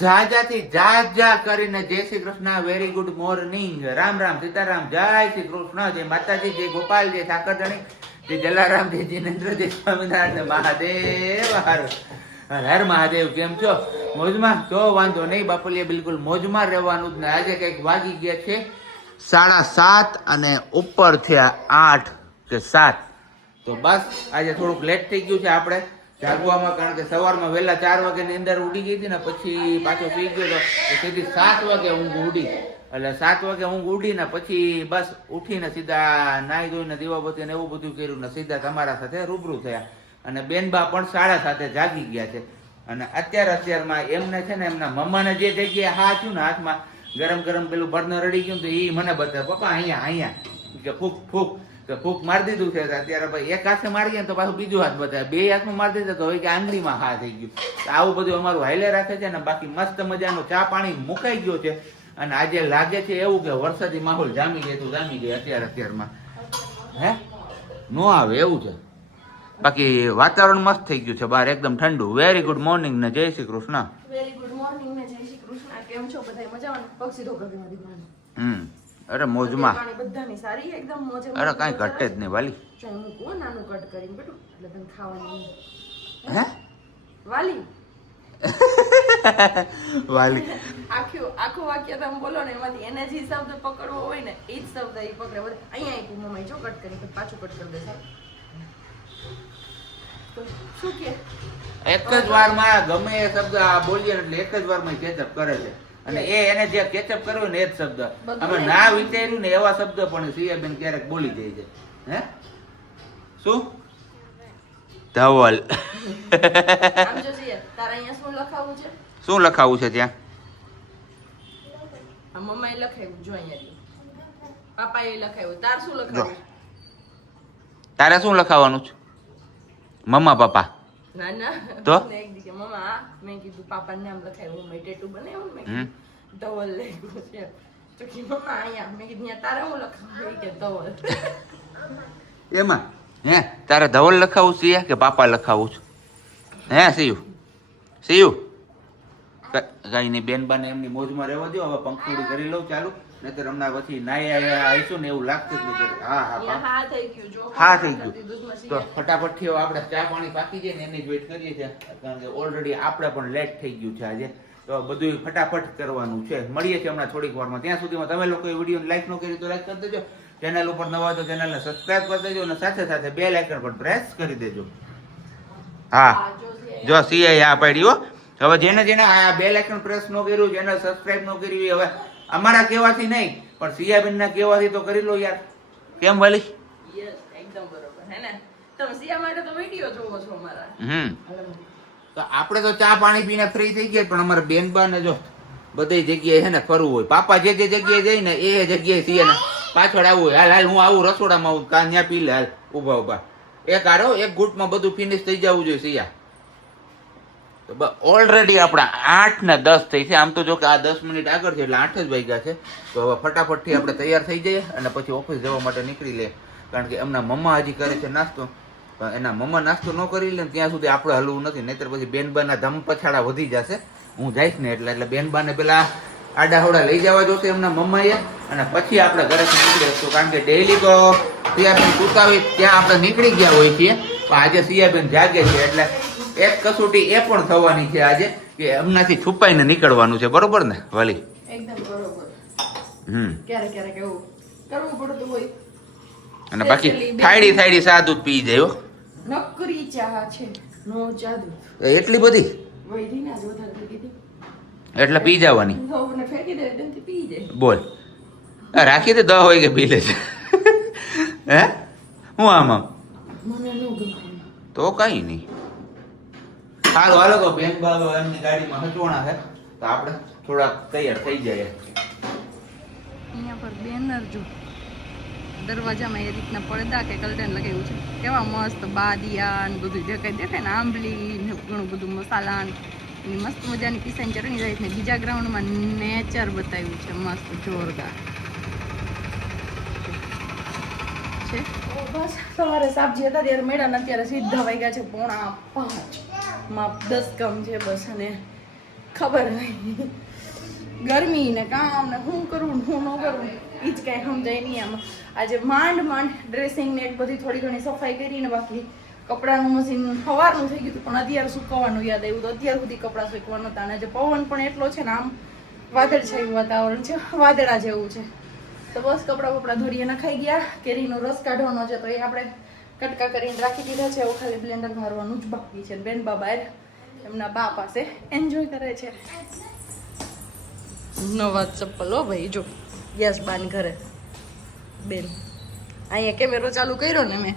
જાજાથી જા કરીને જય Shri Krishna, very good morning, Ram Ram, Sitaram, જય શ્રી કૃષ્ણ, જય માતાજી, જય ગોપાલ, જય સાકરધણી, જય જલારામ, જય જીનેન્દ્ર, જય સ્વામિનારાયણ, મહાદેવ હર મહાદેવ. કેમ છો? મોજમાં? તો વાંધો નહીં બાપુલિયા, બિલકુલ મોજમાં રહેવાનું જ ને. આજે કઈક વાગી ગયા છે 7:30 અને ઉપર થયા 8 કે 7. તો બસ આજે થોડુંક લેટ થઈ ગયું છે આપણે જાગવામાં, કારણ કે સવારમાં વહેલા 4 વાગ્યાની અંદર ઉડી ગઈ હતી ને, પછી પાછો સુઈ ગયો તો સીધી 7 વાગે ઊંઘ ઉડી. એટલે 7 વાગે ઊંઘ ઉડી ને પછી બસ ઉઠીને સીધા નાહી ધોઈને દીવાબત્તી ને એવું બધું કર્યું ને સીધા તમારા સાથે રૂબરૂ થયા. અને બેનબા પણ સાડા 7 જાગી ગયા છે. અને અત્યારમાં એમને છે ને એમના મમ્માને જે જગ્યાએ હાથ થયું ને હાથમાં ગરમ ગરમ પેલું બર્નર રડી ગયું તો એ મને બતાવે, પપ્પા અહીંયા કે ફૂક ફૂક, તો ફૂક મારી દીધું છે. અત્યારે ભાઈ એક હાથે મારી ગયા તો પાછું બીજું હાથ બતાવે, 2 હાથમાં મારી દીધા તો હવે કે આંગળીમાં હા થઈ ગયું. આવું બધું અમારું હાઈલે રાખે છે ને. બાકી મસ્ત મજાનો ચા પાણી મુકાઈ ગયો છે. અને આજે લાગે છે એવું કે વરસાદી માહોલ જામી જાય અત્યારમાં હે નો આવે એવું છે. બાકી વાતાવરણ મસ્ત થઈ ગયું છે બહાર, એકદમ ઠંડુ. વેરી ગુડ મોર્નિંગ ને જય Shri Krishna. Very good morning ને જય શ્રી કૃષ્ણ. કેમ છો બધા? મજામાં? પક્ષી તો કરી અરે મોજમાં, બધાની સારી એકદમ મોજે. અરે કાંઈ ઘટે જ નહીં વાલી. ચાલ મૂકું નાનું કટ કરીને બેટું, એટલે તને ખાવાની. હે વાલી વાલી આખું વાક્ય તમે બોલો ને એમાંથી એને જે શબ્દ પકડવો હોય ને એ જ શબ્દ એ પકડે. અહીંયા આપ્યું મમ્મી જો કટ કરી, પાછું કટ કરી દેશે. શું કે એક જ વારમાં ગમે એ શબ્દ બોલીએ એટલે એક જ વારમાં કેચઅપ કરે છે. અને એને જે કેચઅપ કર્યું ને એ જ શબ્દ અમે ના વિચાર્યું ને એવા શબ્દ પણ સિયાબેન ક્યારેક બોલી જાય છે. હે શું ધવલ આમ જો સિયા તારા અહીંયા શું લખાવું છે? શું લખાવું છે ત્યાં? આ મમ્માએ લખાવ્યું જો અહીંયા, પાપાએ લખાવ્યું. તાર શું લખાવ્યું? તારે શું લખાવાનું છે? મમ્મા પપ્પા ના ના તો એક દીકે મમ્મા મેં કીધું પાપાનું નામ લખાવ્યું, મેં ટેટુ બનાવ્યું, મેં કીધું ધવલ લખ્યું છે. તો કે મમ્મા અહીંયા, મેં કીધું અહીંયા તારે હું લખાવું કે ધવલ. એમાં હે તારે ધવલ લખાવું છે કે પાપા લખાવું છે? હે સિયુ કઈ નહીં, બેનબાને એમની મોજમાં રહેવા દો. હવે પંખુડી કરી લઉં ચાલુ, નહીતર હમણાં પછી નાઈ આવીશું ને એવું લાગતું જ નહીં. હા થઈ ગયું જો, હા થઈ ગયું. તો ફટાફટ થી આપણે ચા પાણી પાકી જાય ને એની જ વેટ કરીએ છીએ, કારણ કે ઓલરેડી આપણે પણ લેટ થઈ ગયું છે આજે. તો બધું ફટાફટ કરવાનું છે. મળીએ છીએ હમણાં થોડીક વારમાં. ત્યાં સુધીમાં તમે લોકો વિડીયો લાઈક ન કર્યું તો લાઈક કરી દેજો, ચેનલ ઉપર નવા હોય તો ચેનલને સબસ્ક્રાઇબ કરી દેજો, અને સાથે સાથે બેલ આઇકન પર પ્રેસ કરી દેજો. હા જો સીઆઈ આ પાડી હો. હવે જેને આ બેલ આઇકન પ્રેસ ન કર્યું, ચેનલ સબસ્ક્રાઇબ ન કરી, હવે અમારા કહેવાથી નહીં પણ સિયાબેન ના કહેવાથી તો કરી લો યાર. કેમ વાલી? યસ એકદમ બરોબર હે ને. તમે સિયા માટે તો વિડિયો જોવો છો અમારા. તો આપણે તો ચા પાણી પીને ફ્રી થઈ ગયા, પણ અમારા બેનબા ને જો બધી જગ્યાએ હે ને ફરવું હોય. પાપા જે જગ્યાએ જાય ને એ જગ્યાએ સિયા પાછળ આવવું હોય. હાલ હું આવું રસોડામાં આવું, કાં ત્યાં પી લે, હાલ ઉભા એક આરો એક ગુટમાં બધું ફિનિશ થઈ જવું જોઈએ સિયા. તો ઓલરેડી આપણા 8 ને 10 થઈ છે. આમ તો જો કે આ 10 મિનિટ આગળ છે એટલે 8 જ વાગ્યા છે. તો હવે ફટાફટથી આપણે તૈયાર થઈ જઈએ અને પછી ઓફિસ જવા માટે નીકળી લે, કારણ કે એમના મમ્મા હજી કરે છે નાસ્તો. એના મમ્મા નાસ્તો ન કરી લે ત્યાં સુધી આપણે હલવું નથી, નહીતર પછી બેનબાના ધમ પછાડા વધી જશે. હું જઈશ ને એટલે બેનબાને પેલા આડાહોડા લઈ જવા જોશે એમના મમ્માએ, અને પછી આપણે ઘરેથી નીકળી જશું. કારણ કે ડેઈલી તો સિયાબેન સુતાવી ત્યાં આપણે નીકળી ગયા હોય છીએ, પણ આજે સિયાબેન જાગે છે એટલે એક કસોટી એ પણ થવાની છે આજે કે એમનાથી છુપાઈને નીકળવાનું છે. બરોબર ને વાલી? એકદમ બરોબર. ક્યારેક એવું કરવું પડતું હોય. અને બાકી થાળી સા દૂધ પી જાય હો. નકરી ચા છે, નો જાદુ. એટલી બધી વૈધી ના જો વધારે કીધી એટલે પી જવાની. ને ફેંકી દે એટલે પી જાય. બોલ રાખી દે 10 હોય કે પી લે છે. હે હું આમ મને નો ગમે તો કઈ નહીં. હાલો તો બેન બાબા એમની ગાડીમાં હચવાણા છે, તો આપણે થોડા તૈયાર થઈ જાય. અહીંયા પર બેનર જો દરવાજામાં એ રીતના પડદા કે કલટન લગાવ્યું છે. કેવા મસ્ત બાદિયા ને બધું દેખાય ને, આંબલી ને ઘણું બધું મસાલા એની મસ્ત મજાની પીસાની ચટણી જાય છે. બીજા ગ્રાઉન્ડમાં નેચર બતાવ્યું છે મસ્ત જોરદાર છે. બસ સવારે સાબજી હતા ત્યારે મેળા અત્યારે સીધા વાગ્યા છે 4:45 માં 10 કામ છે બસ. અને ખબર નહીં, ગરમી ને કામ ને શું કરવું ને શું ન કરવું એ જ કાંઈ સમજાય નહીં આમાં. આજે માંડ ડ્રેસિંગ ને એક બધી થોડી ઘણી સફાઈ કરીને બાકી કપડાનું મશીન સવારનું થઈ ગયું હતું પણ અત્યારે સુકવવાનું યાદ આવ્યું તો અત્યાર સુધી કપડાં સુકવા નતા. અને આજે પવન પણ એટલો છે ને આમ વાદળછાયું વાતાવરણ છે, વાદળા જેવું છે. તો બસ કપડાં ધોરીએ નખાઈ ગયા. કેરીનો રસ કાઢવાનો છે તો એ આપણે કટકા કરીને રાખી દીધા છે. હવે ખાલી બ્લેન્ડર મારવાનું જ બાકી છે. બેન બા બહાર એમના બા પાસે એન્જોય કરે છે. નવા ચપ્પલ હો ભાઈ, જો યસ બાન ઘરે બેન. અહીંયા કેમેરો ચાલુ કર્યો ને મેં,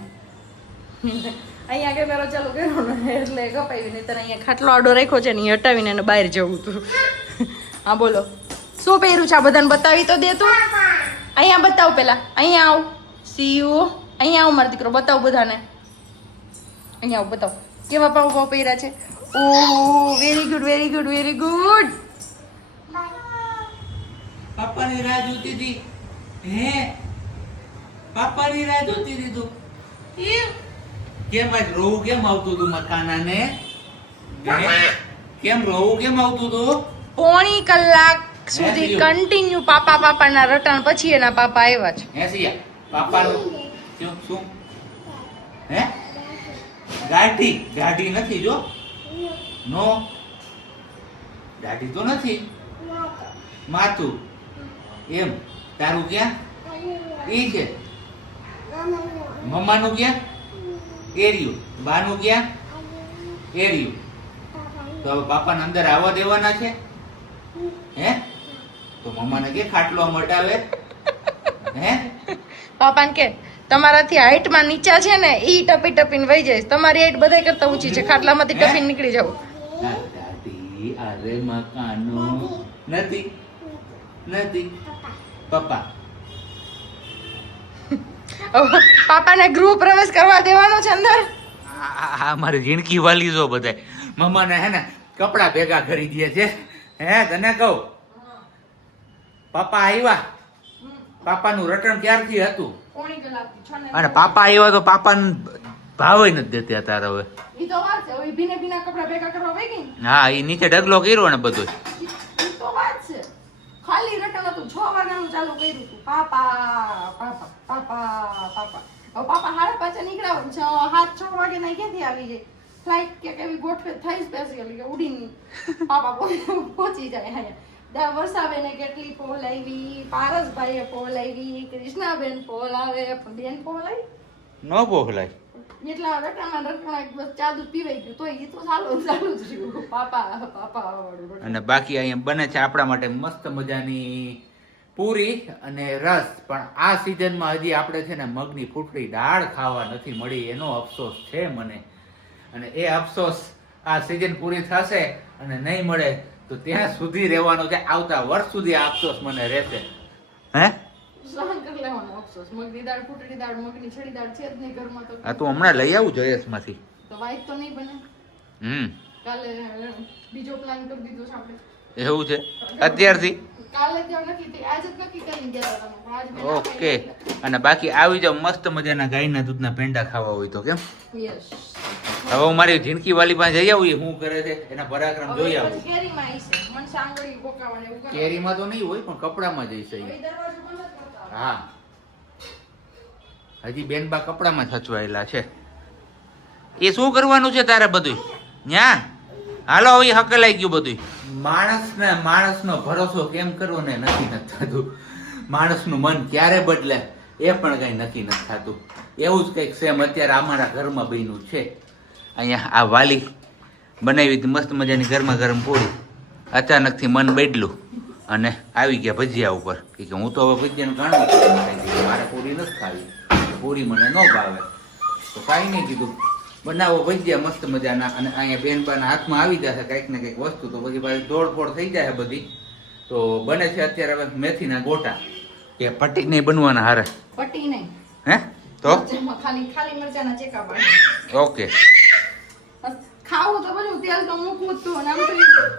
અહીંયા કેમેરો ચાલુ કર્યો ને એટલે કપાવી નહીં. તને અહીંયા ખાટલો આડો રાખ્યો છે ને એ હટાવીને એને બહાર જવું હતું. હા બોલો, શું પહેર્યું છે આ બધાને બતાવી તો દે તું. અહીંયા બતાવ પેલા, અહીંયા આવ. સીયુ અહીંયા આવ મારો દીકરો, બતાવ બધાને. અહીંયા આવ બતાવ કેવા પાવ પાવ પહેર્યા છે. ઓહો very good very good very good. પાપાની રાહ જોતી હતી. હે પાપાની રાહ જોતી હતી તું? કેમ આજ રોવું કેમ આવતું હતું મકાનાને? કેમ રોવું કેમ આવતું હતું? પોણી કલાક સુધી કન્ટિન્યુ પાપા પાપાના રટાણ પછી એના પાપા આવ્યા છે. હે સિયા પાપાનું શું? હે ગાડી નથી જો. નો ગાડી તો નથી. માથું એમ. તારું ક્યાં? ઈ છે. મમ્માનું ક્યાં? એરિયું. બાનું ક્યાં? એરિયું. તો હવે પાપાને અંદર આવવા દેવાના છે? હે તો મમ્માને કે ખાટલો મટાવે. હે પાપાને કે તમારાથી હાઈટમાં નીચા છે ને ઈ ટપી ટપીને વહી જાય. તમારી હાઈટ બધા કરતા ઊંચી છે, ખાટલામાંથી ટપીને નીકળી જાવ. દાદી અરે મકાનો નથી પપ્પા. પાપાને ગૃહ પ્રવેશ કરવા દેવાનો છે અંદર. આ મારી જીણકી વાલી જો બધાય મમ્માને હે ને કપડા ભેગા કરી દે છે. હે તને કહું પાપા આવ્યા, પાપાનું રટણ ક્યારથી હતું? પોણી કલાકથી, 6 ને અને પાપા આવ્યા તો પાપાને ભાવ નથી દેતા તારે હવે. ઈ તો વાત છે, હવે ભીના કપડા ભેગા કરવા વઈ ગઈ. હા એ નીચે ઢગલો કર્યો ને બધું. ઈ તો વાત છે. ખાલી રટણ હતું, 6 વાગ્યાનું ચાલુ કર્યું હતું. પાપા પાપા પાપા પાપા. હવે પાપા 5:30 નીકળ્યા, 6 વાગે ના ક્યાંથી આવી જાય? ફ્લાઇટ કે કેવી ગોઠવે થઈ સ્પેશિયલ કે ઉડીને પાપા પહોંચી જાય. અહીંયા વર્ષાબેને કેટલી પોલ આવી, પારસભાઈએ પોલ આવી, કૃષ્ણાબેન પોલ આવે, પણ બેન પોલ આવી ન બોલાય. એટલા રટણા બસ ચા દૂધ પીવાઈ ગયું તોય એ તો ચાલુ જ રહ્યું. પાપા પાપા અને બાકી અહીંયા બને છે આપણા માટે મસ્ત મજાની પૂરી અને રસ. પણ આ સિઝનમાં હજી આપણે છે ને મગની ફૂટડી દાળ ખાવા નથી મળી, એનો અફસોસ છે મને. અને એ અફસોસ આ સિઝન પૂરી થશે અને નહીં મળે તો ત્યાં સુધી રહેવાનો છે. આવતા વર્ષ સુધી આ અફસોસ મને રહેશે. હે સહન કરી લેવાનો અફસોસ. મગની દાળ, ફૂટડી દાળ, મગની છડી દાળ છે જ નહીં ઘરમાં તો. આ તું હમણાં લઈ આવું જયેશ માંથી. તો વાઈટ તો નહીં બને. કાલે બીજો પ્લાન કરી દીધો છે આપણે. એવું છે અત્યારથી? કાલે ત્યાં નક્કી થઈ, આજ જ નક્કી કરીને ગયા હતા તમે. આજ મેં ઓકે. અને બાકી આવી જાવ મસ્ત મજાના ગાયના દૂધના પેંડા ખાવા હોય તો કેમ? યસ. હવે હું મારી જીણકી વાલી પાસે જઈ આવું, શું કરે છે એના પરાક્રમ જોઈ આવું. કેરીમાં આવી છે, મને સાંગળી બોકાવાને એવું કરે. કેરીમાં તો નહીં હોય પણ કપડામાં જઈશ. હવે દરવાજો બંધ જ કરતા. હા હજી બેનબા કપડામાં સચવાયેલા છે. એ શું કરવાનું છે તારે બધું ન્યા? હાલો હવે હકલાઈ ગયું બધું. માણસનો ભરોસો કેમ કરવો ને નથી થતું. માણસનું મન ક્યારે બદલે એ પણ કઈ નક્કી નથી થતું. એવું જ કંઈક સેમ અત્યારે અમારા ઘરમાં બન્યું છે. અહીંયા આ વાલી બનાવી હતી મસ્ત મજાની ગરમા ગરમ પૂરી, અચાનકથી મન બદલું અને આવી ગયા ભજીયા ઉપર. કે હું તો હવે ભજીયાનું ઘણું મારે પૂરી નથી ખાવી, પૂરી મને ન ભાવે. તો કાંઈ નહીં કીધું બનાવો ભજીયા મસ્ત મજાના. અને અહીંયા બેનબાના હાથમાં આવી જશે કંઈક ને કંઈક વસ્તુ તો પછી પાછી દોડફોડ થઈ જાય બધી. તો બને છે અત્યારે હવે મેથીના ગોટા. કે પટ્ટી નહીં બનવાના હારે? પટ્ટી નહીં. હે તો ખાલી મરચાના ચેકા પાડી. ઓકે. ખાવું તો બધું તેલ તો મૂકવું જ હતું. અને આમ તો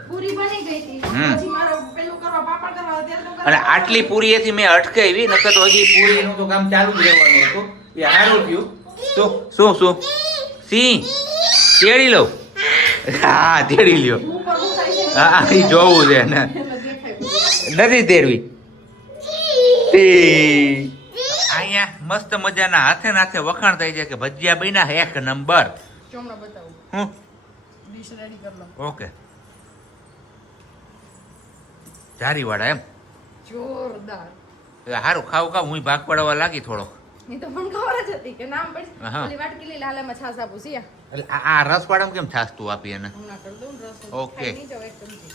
પૂરી બની ગઈ હતી, પછી મારો પેલું કરવા પાપડ કરવા તેલ તો. અને આટલી પૂરી એથી મેં અટકાવી, નકર તો હજી પૂરીનું તો કામ ચાલુ જ રહેવાનું હતું. એ સારું થયું. તો શું સિંહ તેડી લઉં? હા તેડી લ્યો. ઉપર હું થાય છે હા ઈ જોવું છે ને નથી તેરવી અહીંયા મસ્ત મજાના હાથે નાથે વખાણ થાય છે કે ભજીયા બન્યા એક નંબર. હમણાં બતાવું હું ડીશ રેડી કરી લો. ઓકે જારીવાળા એમ જોરદાર. સારું ખાવું ખાવું હું ભાગ પડવા લાગી થોડોક. એ તો પણ ખબર જ હતી કે નામ પડી. હા. ઓલી વાટકી લઈ લાલામાં છાસ આપું સિયા. એટલે આ રસવાળામાં કેમ છાસ તું આપી એને? હમણાં કરી દઉં ને રસ. ઓકે. ખાઈ નહીં જાવ એક ચમચી.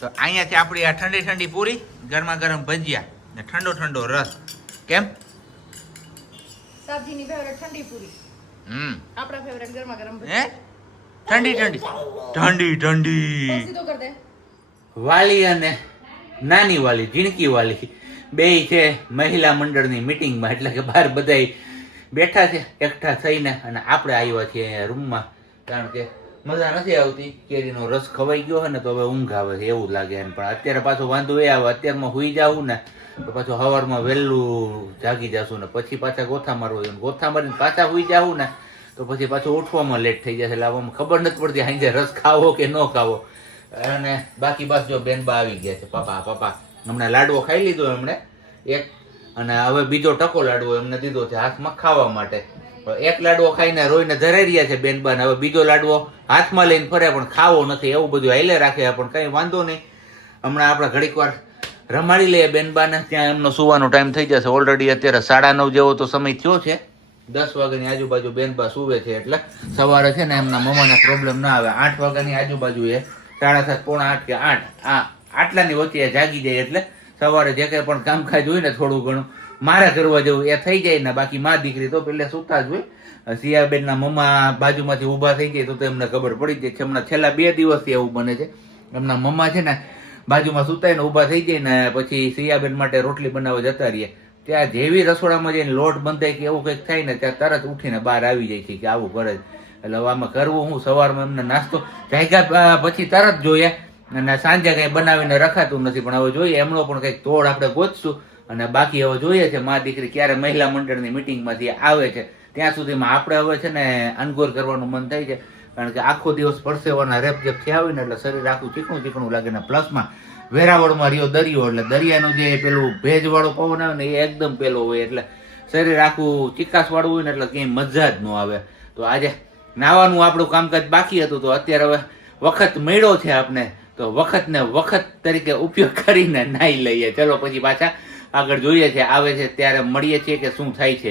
તો અહીંયાથી આપણી આ ઠંડી ઠંડી પૂરી, ગરમા ગરમ ભજીયા ને ઠંડો ઠંડો રસ. કેમ? સાબજીની ફેવરેટ ઠંડી પૂરી. આપણા ફેવરેટ ગરમા ગરમ હે ઠંડી ઠંડી ઠંડી ઠંડી. સીધો કર દે. વાલી અને નાની વાલી ઝીણકી વાલી બેય છે મહિલા મંડળની મીટિંગમાં, એટલે કે બહાર બધાય બેઠા છે એકઠા થઈને, અને આપણે આવ્યા છીએ અહીંયા રૂમમાં, કારણ કે મજા નથી આવતી. કેરીનો રસ ખવાઈ ગયો હોય ને તો હવે ઊંઘ આવે છે એવું લાગે છે. પણ અત્યારે પાછો વાંધો એ આવે, અત્યારમાં હુઈ જાવું ને તો પાછું સવારમાં વહેલું જાગી જશું ને પછી પાછા ગોથા મારવા જોઈએ, ગોથા મારીને પાછા હુઈ જાવું ને તો પછી પાછું ઉઠવામાં લેટ થઈ જશે. એટલે આવામાં ખબર નથી પડતી સાંજે રસ ખાવો કે ન ખાવો. અને બાકી બસ જો બેનબા આવી ગયા છે. પપ્પા હમણાં લાડવો ખાઈ લીધો એમણે એક, અને હવે બીજો ટકો લાડવો એમને દીધો છે હાથમાં ખાવા માટે. એક લાડવો ખાઈને રોઈને ધરાઈ રહ્યા છે બેનબા, ને હવે બીજો લાડવો હાથમાં લઈને ફરે પણ ખાવો નથી. એવું બધું હાલે રાખે પણ કઈ વાંધો નહીં. હમણાં આપણે ઘડીક વાર રમાડી લઈએ બેનબાને, ત્યાં એમનો સુવાનો ટાઈમ થઈ જશે. ઓલરેડી અત્યારે 9:30 જેવો તો સમય થયો છે. 10 વાગ્યાની આજુબાજુ બેનબા સુવે છે, એટલે સવારે છે ને એમના મમ્માને પ્રોબ્લેમ ના આવે. 8 વાગ્યાની આજુબાજુ એ 7:30 પોણા 8 કે 8 આટલાની વચ્ચે જાગી જાય, એટલે સવારે જે કંઈ પણ કામકાજ હોય ને થોડું ઘણું મારે કરવા જેવું એ થઈ જાય ને. બાકી માં દીકરી તો પેલે સુતા જ હોય. સિયાબેનના મમ્મા બાજુમાંથી ઊભા થઈ જાય તો એમને ખબર પડી જાય છે. હમણાં છેલ્લા 2 દિવસથી એવું બને છે, એમના મમ્મા છે ને બાજુમાં સુતાય ને ઊભા થઈ જાય ને પછી સિયાબેન માટે રોટલી બનાવવા જતા રહીએ. ત્યાં જેવી રસોડામાં જઈને લોટ બંધાય કે એવું કંઈક થાય ને ત્યાં તરત ઉઠીને બહાર આવી જાય છે કે આવું કરે. એટલે હવે આમાં કરવું હું? સવારમાં એમને નાસ્તો જાગ્યા પછી તરત જોઈએ, અને સાંજે કંઈ બનાવીને રખાતું નથી. પણ હવે જોઈએ એમનો પણ કંઈક તોડ આપણે ગોતશું. અને બાકી હવે જોઈએ છે મા દીકરી ક્યારે મહિલા મંડળની મિટિંગમાંથી આવે છે. ત્યાં સુધીમાં આપણે હવે છે ને અનગોર કરવાનું મન થાય છે, કારણ કે આખો દિવસ પરસેવાના રેપઝેપ થયા હોય ને એટલે શરીર આખું ચીકણું ચીકણું લાગે ને. પ્લસમાં વેરાવળમાં રહ્યો દરિયો, એટલે દરિયાનું જે પેલું ભેજવાળો પવન આવે ને એ એકદમ પેલો હોય, એટલે શરીર આખું ચીકાસવાળું હોય ને એટલે ક્યાંય મજા જ ન આવે. તો આજે નાવાનું આપણું કામકાજ બાકી હતું, તો અત્યારે હવે વખત મળ્યો છે આપણે, તો વખતને વખત તરીકે ઉપયોગ કરીને નાહી લઈએ. ચલો પછી પાછા આગળ જોઈએ છે, આવે છે ત્યારે મળીએ છીએ કે શું થાય છે.